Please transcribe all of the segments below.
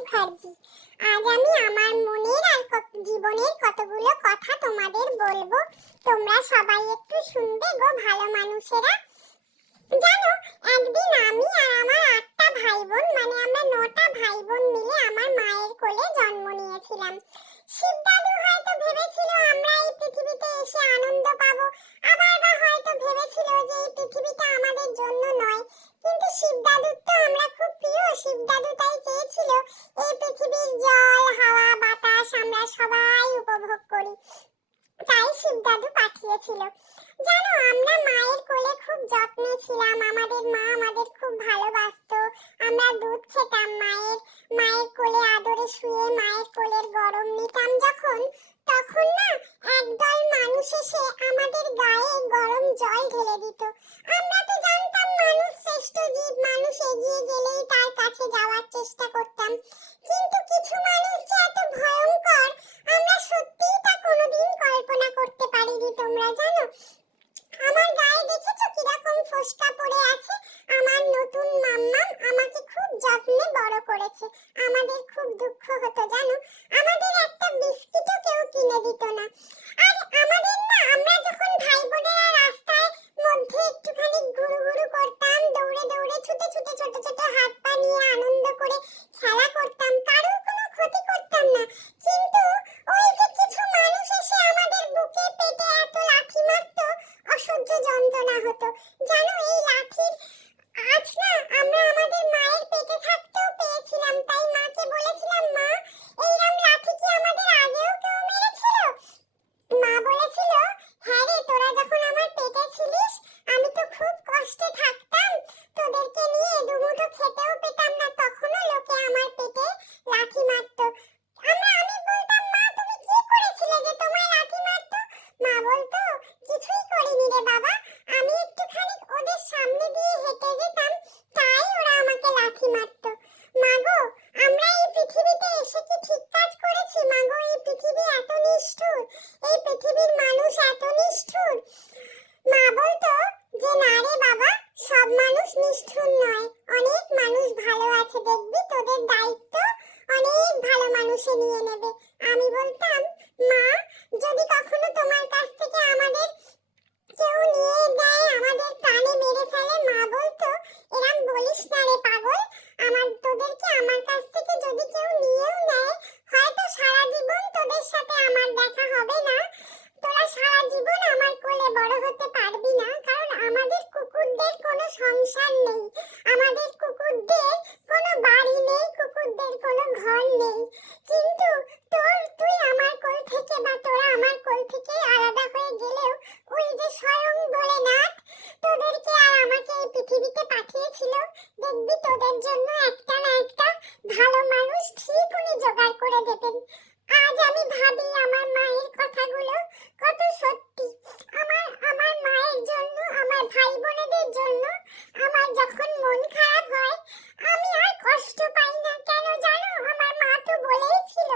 মুখার্জি আজ আমি আমার মনের আর জীবনের কতগুলো কথা তোমাদের বলব। তোমরা সবাই একটু শুনবে গো ভালো মানুষেরা। জানো, একদিন আমি আর আমার আটটা ভাই বোন মানে আমরা নটা ভাই বোন মিলে আমার মায়ের কোলে জন্ম নিয়েছিলাম। শিবদাদু হয়তো ভেবেছিল আমরা এই পৃথিবীতে এসে আনন্দ পাবো। আবার বা হয়তো ভেবেছিল যে এই পৃথিবীটা আমাদের জন্য নয়। したこ দায়িত্ব অনেক ভালো মানুষে নিয়ে নেবে। আমি বলতাম 你真逗 বলেই ছিল।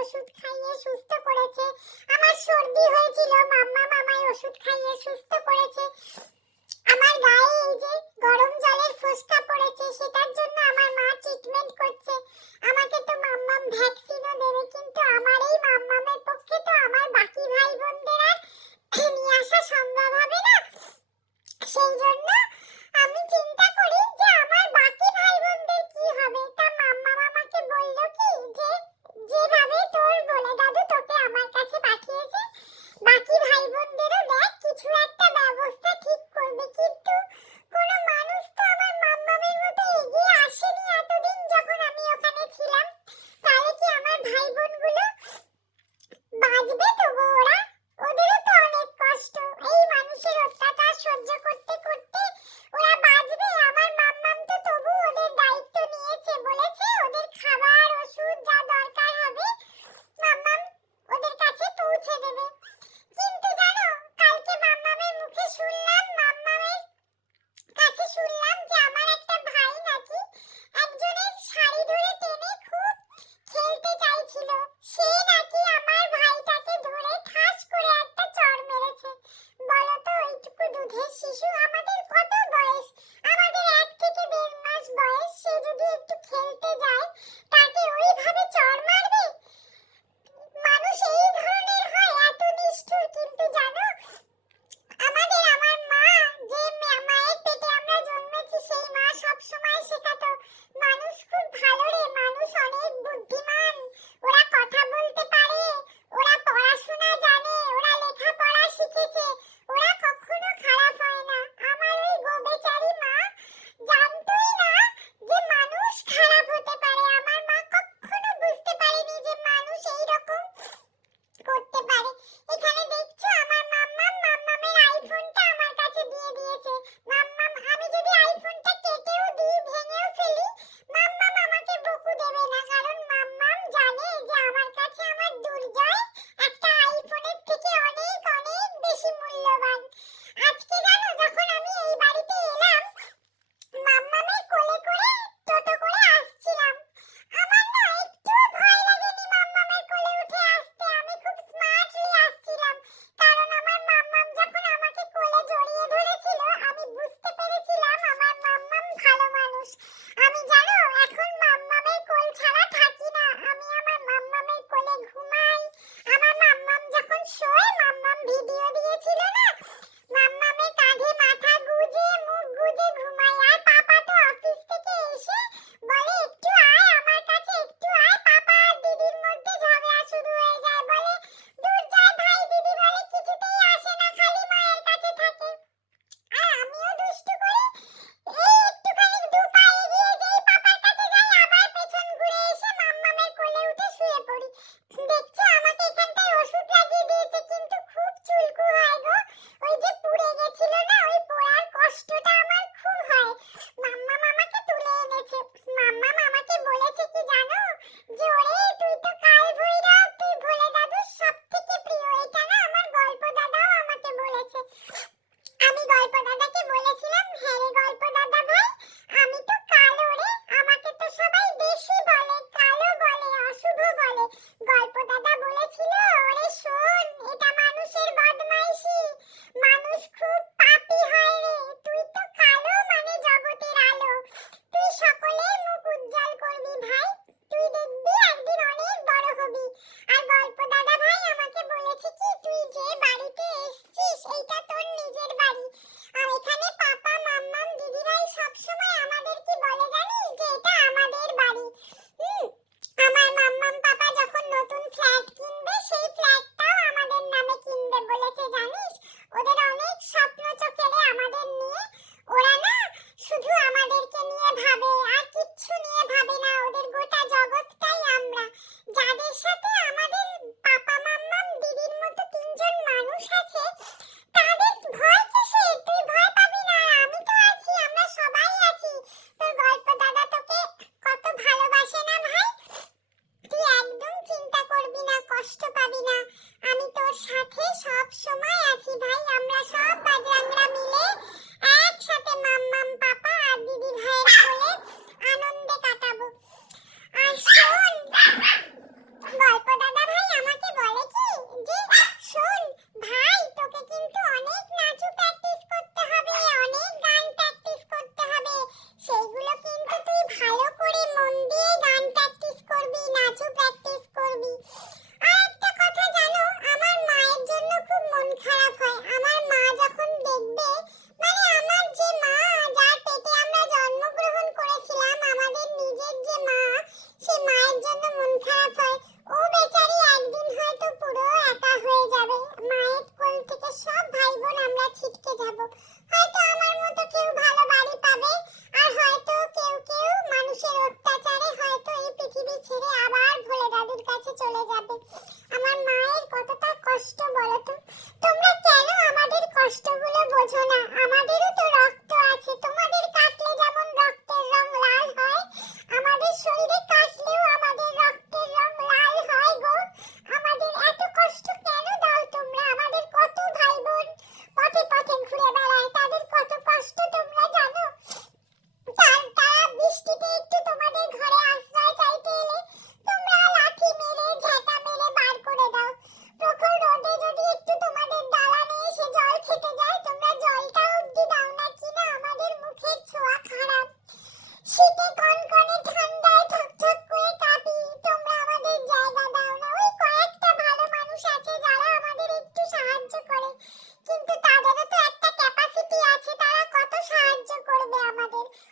ওষুধ খাইয়ে সুস্থ করেছে। আমার সর্দি হয়েছিল, মাম্মা মামাই ওষুধ খাইয়ে সুস্থ করেছে। আমার গায়ে এই যে গরম জলের ফোসকা পড়েছে, সেটার জন্য আমার মা ট্রিটমেন্ট করছে। আমাকে তো মাম্মাম ভ্যাকসিনও দেবে, কিন্তু আমার এই মাম্মামের পক্ষে তো আমার বাকি ভাই বোনদের আর নিয়ে আসা সম্ভব হবে না। সেই জন্য আমি চিন্তা করি যে আমার বাকি ভাই বোনদের কি হবে? তা মাম্মা মামাকে বলল কি যে যেভাবে তোর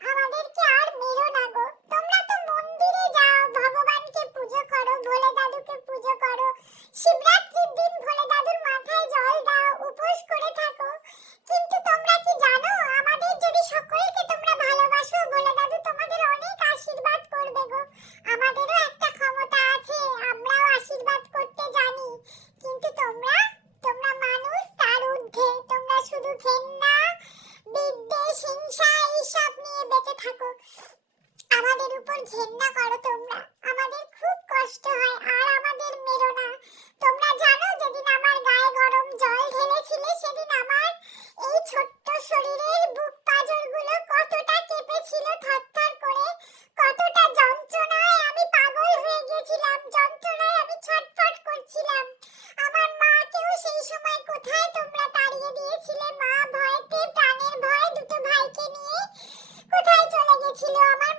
আমাদেরকে আর আমাদের উপর ঘেন্না করো তোমরা। আমাদের খুব কষ্ট হয় আর আমাদের মেরো না। তোমরা জানো যেদিন আমার গায়ে গরম জল ঢেলেছিলে, সেদিন আমার এই ছোট্ট শরীরের বুক পাঁজরগুলো কতটা কেঁপেছিল থরথর করে। কতটা যন্ত্রণায় আমি পাগল হয়ে গেছিলাম, যন্ত্রণায় আমি ছটফট করছিলাম। আমার মাকেও সেই সময় কোথায় তোমরা তাড়িয়ে দিয়েছিলে? মা ছিল আমার